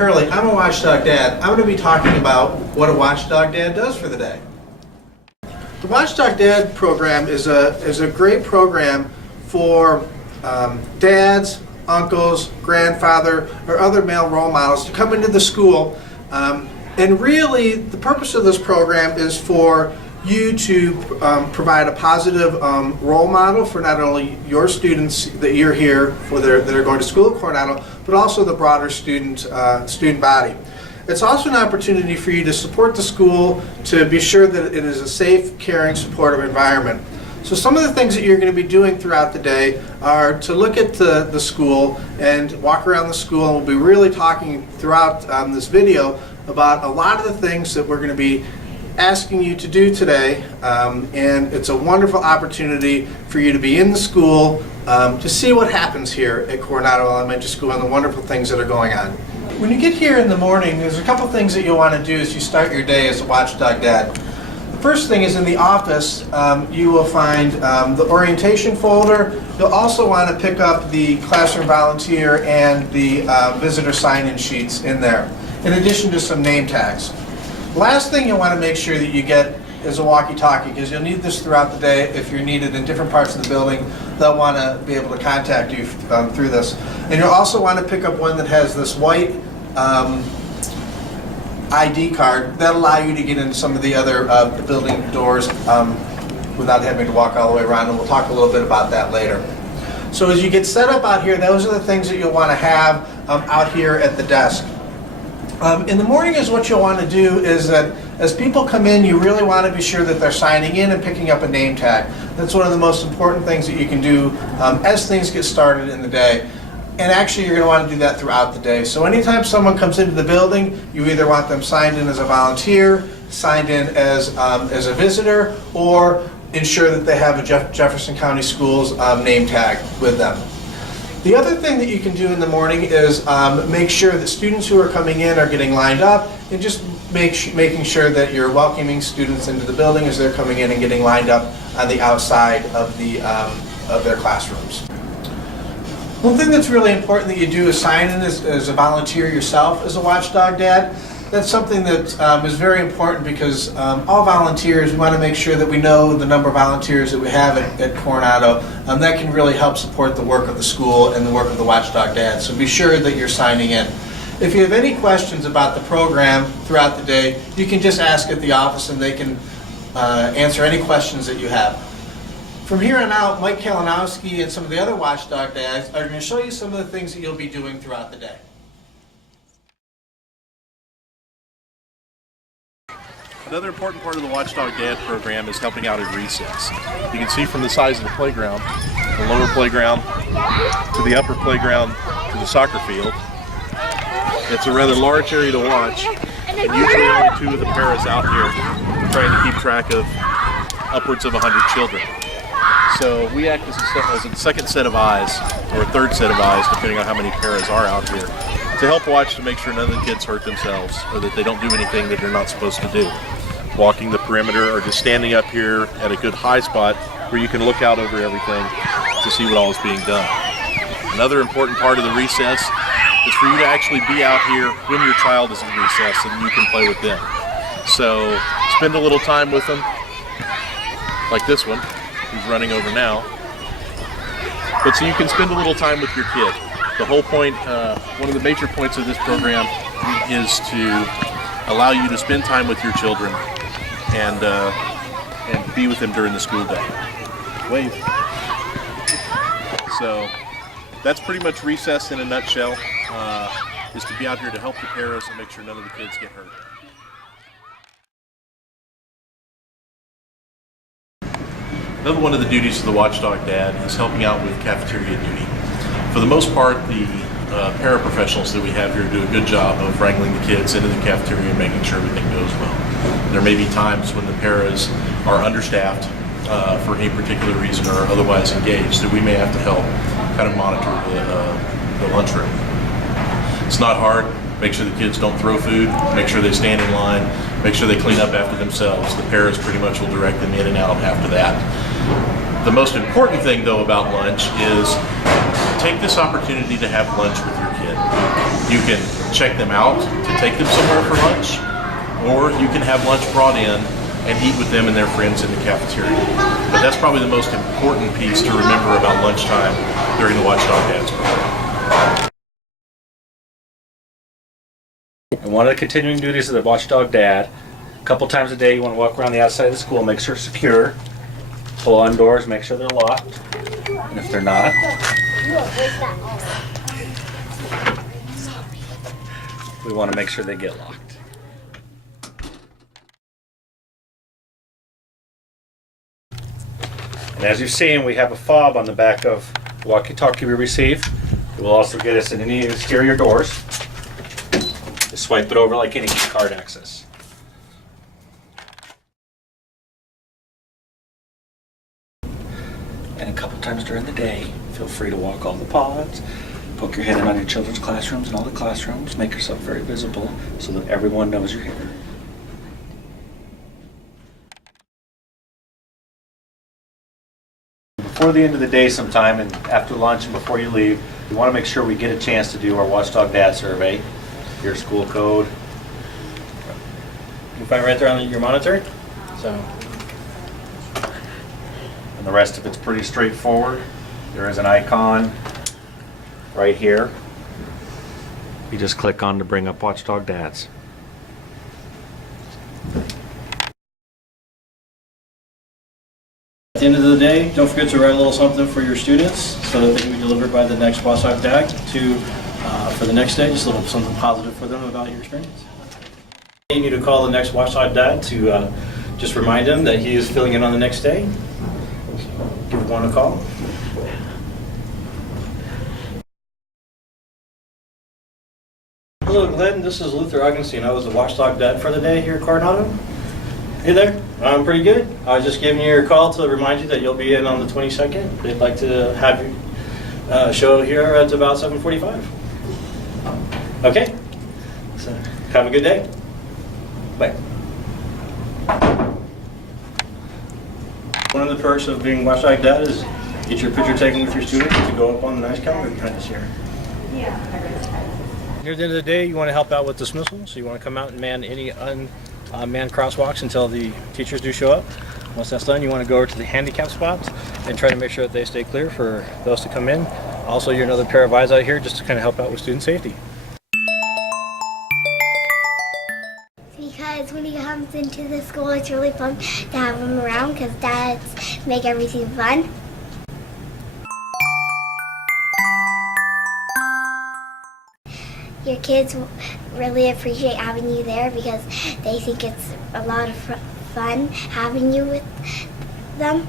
Hurley. I'm a Watchdog Dad. I'm going to be talking about what a Watchdog Dad does for the day. The Watchdog Dad program is a great program for dads, uncles, grandfather, or other male role models to come into the school. And really, the purpose of this program is for you to provide a positive role model for not only your students that you're here for that are going to school at Coronado, but also the broader student body. It's also an opportunity for you to support the school, to be sure that it is a safe, caring, supportive environment. So some of the things that you're going to be doing throughout the day are to look at the school and walk around the school, and we'll be really talking throughout this video about a lot of the things that we're going to be asking you to do today, and it's a wonderful opportunity for you to be in the school to see what happens here at Coronado Elementary School and the wonderful things that are going on. When you get here in the morning, there's a couple things that you'll want to do as you start your day as a Watchdog Dad. The first thing is in the office, you will find the orientation folder. You'll also want to pick up the classroom volunteer and the visitor sign-in sheets in there, in addition to some name tags. Last thing you'll want to make sure that you get is a walkie-talkie, because you'll need this throughout the day. If you're needed in different parts of the building, they'll want to be able to contact you through this. And you'll also want to pick up one that has this white ID card that'll allow you to get into some of the other building doors without having to walk all the way around, and we'll talk a little bit about that later. So as you get set up out here, those are the things that you'll want to have out here at the desk. In the morning is what you'll want to do is that as people come in, you really want to be sure that they're signing in and picking up a name tag. That's one of the most important things that you can do as things get started in the day. And actually, you're going to want to do that throughout the day. So anytime someone comes into the building, you either want them signed in as a volunteer, signed in as a visitor, or ensure that they have a Jefferson County Schools name tag with them. The other thing that you can do in the morning is make sure that students who are coming in are getting lined up, and just making sure that you're welcoming students into the building as they're coming in and getting lined up on the outside of their classrooms. One thing that's really important that you do is sign in as a volunteer yourself as a Watchdog Dad. That's something that is very important, because all volunteers, we want to make sure that we know the number of volunteers that we have at Coronado. That can really help support the work of the school and the work of the Watchdog Dad. So be sure that you're signing in. If you have any questions about the program throughout the day, you can just ask at the office and they can answer any questions that you have. From here on out, Mike Kalinowski and some of the other Watchdog Dads are going to show you some of the things that you'll be doing throughout the day. Another important part of the Watchdog Dad program is helping out at recess. You can see from the size of the playground, the lower playground to the upper playground to the soccer field. It's a rather large area to watch, and usually only two of the paras out here trying to keep track of upwards of 100 children. So we act as a second set of eyes, or a third set of eyes, depending on how many paras are out here, to help watch to make sure none of the kids hurt themselves or that they don't do anything that they're not supposed to do. Walking the perimeter or just standing up here at a good high spot where you can look out over everything to see what all is being done. Another important part of the recess is for you to actually be out here when your child is in recess and you can play with them. So spend a little time with them, like this one, who's running over now. But so you can spend a little time with your kid. The whole point, one of the major points of this program is to allow you to spend time with your children and be with them during the school day. Wave. So that's pretty much recess in a nutshell, is to be out here to help the paras and make sure none of the kids get hurt. Another one of the duties of the Watchdog Dad is helping out with cafeteria duty. For the most part, the paraprofessionals that we have here do a good job of wrangling the kids into the cafeteria and making sure everything goes well. There may be times when the paras are understaffed for any particular reason or otherwise engaged that we may have to help kind of monitor the lunchroom. It's not hard. Make sure the kids don't throw food, make sure they stand in line, make sure they clean up after themselves. The paras pretty much will direct them in and out after that. The most important thing, though, about lunch is take this opportunity to have lunch with your kid. You can check them out to take them somewhere for lunch, or you can have lunch brought in and eat with them and their friends in the cafeteria. But that's probably the most important piece to remember about lunchtime during the Watchdog Dads program. And one of the continuing duties of the Watchdog Dad, a couple times a day you want to walk around the outside of the school, make sure it's secure, pull on doors, make sure they're locked, and if they're not, we want to make sure they get locked. And as you've seen, we have a fob on the back of the walkie-talkie we receive. It will also get us in any exterior doors. Just swipe it over like any card access. And a couple times during the day, feel free to walk all the pods, poke your head in on your children's classrooms and all the classrooms, make yourself very visible so that everyone knows you're here. Before the end of the day sometime and after lunch and before you leave, we want to make sure we get a chance to do our Watchdog Dad survey, your school code. You can find right there on your monitor. So, And the rest of it's pretty straightforward. There is an icon right here. You just click on to bring up Watchdog Dads. at the end of the day, don't forget to write a little something for your students so that they can be delivered by the next Watchdog Dad for the next day. Just a little something positive for them about your experience. You need to call the next Watchdog Dad to just remind him that he is filling in on the next day. So give one a call. Hello, Glenn. This is Luther Augustine. I was the Watchdog Dad for the day here at Coronado. Hey there. I'm pretty good. I was just giving you a call to remind you that you'll be in on the 22nd. They'd like to have you show here at about 7:45. Okay. So have a good day. Bye. One of the perks of being Watchdog Dad is get your picture taken with your students to go up on the nice calendar behind us here. Near the end of the day, you want to help out with dismissal, so you want to come out and man any unmanned crosswalks until the teachers do show up. Once that's done, you want to go over to the handicap spots and try to make sure that they stay clear for those to come in. Also, you're another pair of eyes out here just to kind of help out with student safety. Because when he comes into the school, it's really fun to have him around because dads make everything fun. Your kids really appreciate having you there because they think it's a lot of fun having you with them.